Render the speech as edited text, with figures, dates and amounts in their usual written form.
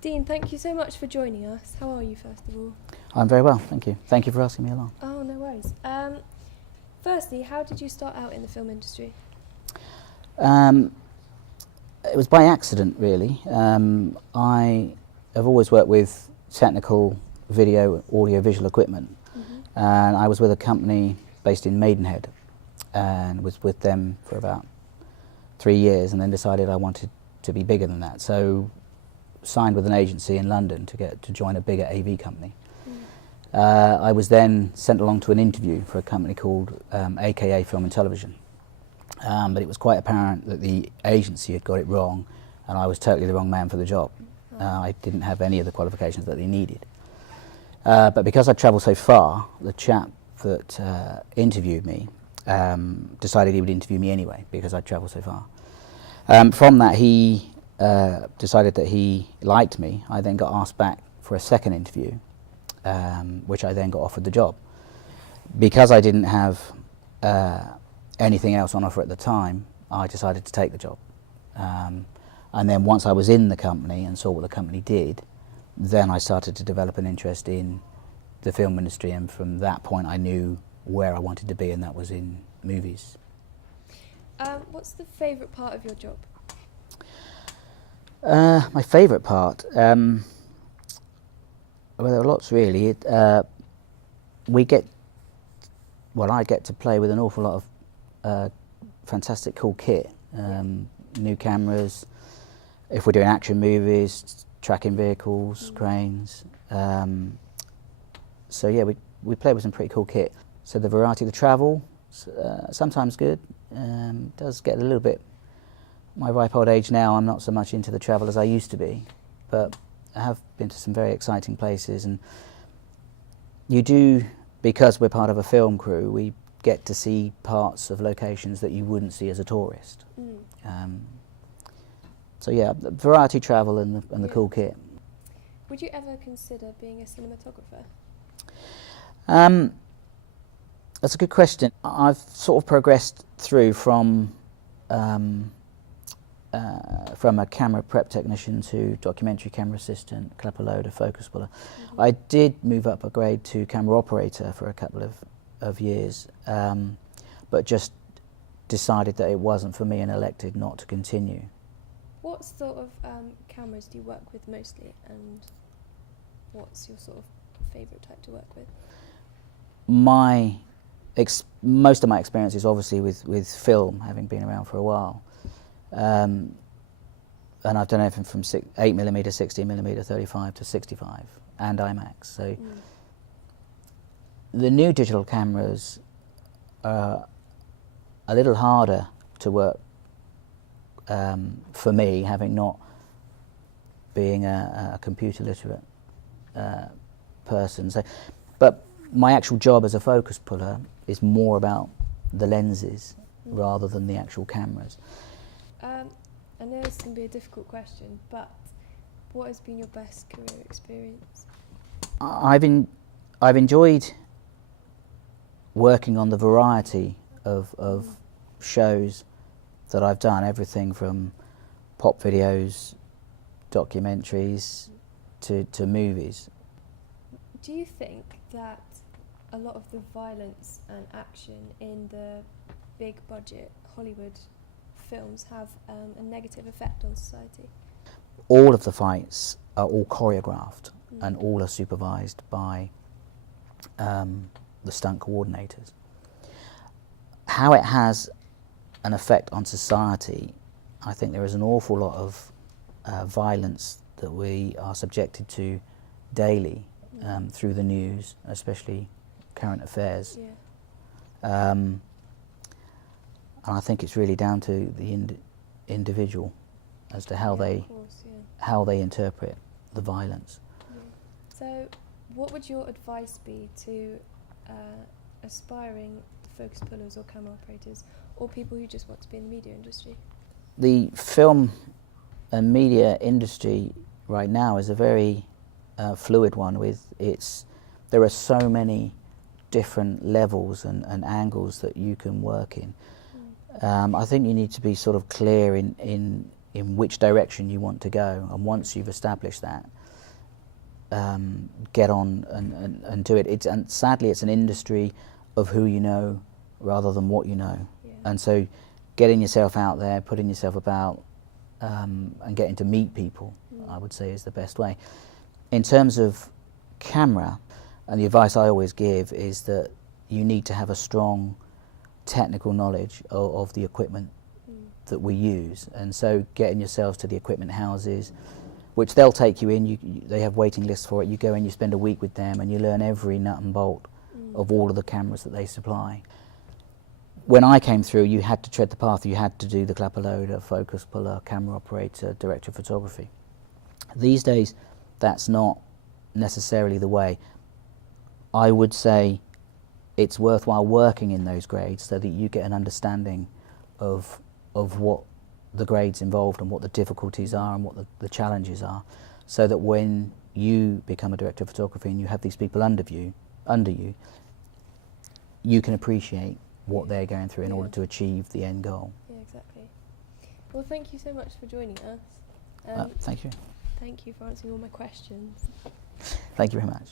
Dean, thank you so much for joining us. How are you, first of all? I'm very well, thank you. Thank you for asking me along. Oh, no worries. Firstly, how did you start out in the film industry? It was by accident, really. I have always worked with technical video, audio, visual equipment, and I was with a company based in Maidenhead, and was with them for about 3 years, and then decided I wanted to be bigger than that. So, signed with an agency in London to join a bigger AV company. I was then sent along to an interview for a company called AKA Film and Television. But it was quite apparent that the agency had got it wrong, and I was totally the wrong man for the job. I didn't have any of the qualifications that they needed. But because I travelled so far, the chap that interviewed me decided he would interview me anyway, because I travelled so far. From that, he decided that he liked me. I then got asked back for a second interview, which I then got offered the job. Because I didn't have anything else on offer at the time, I decided to take the job. And then once I was in the company and saw what the company did, then I started to develop an interest in the film industry, and from that point I knew where I wanted to be, and that was in movies. What's the favourite part of your job? My favourite part? Well, there are lots really. I get to play with an awful lot of fantastic cool kit, new cameras, if we're doing action movies, tracking vehicles, cranes. So yeah, we play with some pretty cool kit. So the variety of the travel, sometimes good, does get a little bit, my ripe old age now, I'm not so much into the travel as I used to be, but I have been to some very exciting places, and you do, because we're part of a film crew, we get to see parts of locations that you wouldn't see as a tourist. So yeah, the variety travel and the cool kit. Would you ever consider being a cinematographer? That's a good question. I've sort of progressed through from a camera prep technician to documentary camera assistant, clapper loader, focus puller. I did move up a grade to camera operator for a couple of years, but just decided that it wasn't for me and elected not to continue. What sort of cameras do you work with mostly, and what's your sort of favourite type to work with? Most of my experience is obviously with film, having been around for a while. And I've done everything from 8mm, 16mm, 35 to 65, and IMAX. So the new digital cameras are a little harder to work for me, having not being a computer literate person. So, but my actual job as a focus puller is more about the lenses rather than the actual cameras. I know this can be a difficult question, but what has been your best career experience? I've enjoyed working on the variety of shows that I've done, everything from pop videos, documentaries, to movies. Do you think that a lot of the violence and action in the big budget Hollywood films have a negative effect on society? All of the fights are all choreographed and all are supervised by the stunt coordinators. How it has an effect on society, I think there is an awful lot of violence that we are subjected to daily through the news, especially current affairs. And I think it's really down to the individual as to how how they interpret the violence. So, what would your advice be to aspiring focus pullers or camera operators, or people who just want to be in the media industry? The film and media industry right now is a very fluid one. There are so many different levels and angles that you can work in. I think you need to be sort of clear in in which direction you want to go, and once you've established that, get on and do it. And sadly, it's an industry of who you know rather than what you know. Yeah. And so getting yourself out there, putting yourself about, and getting to meet people, I would say, is the best way. In terms of camera, and the advice I always give is that you need to have a strong technical knowledge of the equipment that we use. And so getting yourselves to the equipment houses, which they'll take you in, they have waiting lists for it, you go in, you spend a week with them, and you learn every nut and bolt of all of the cameras that they supply. When I came through, you had to tread the path. You had to do the clapper loader, focus puller, camera operator, director of photography. These days, that's not necessarily the way. I would say it's worthwhile working in those grades so that you get an understanding of what the grades involved and what the difficulties are and what the challenges are, so that when you become a director of photography and you have these people under you, you can appreciate what they're going through in order to achieve the end goal. Yeah, exactly. Well, thank you so much for joining us. Thank you. Thank you for answering all my questions. Thank you very much.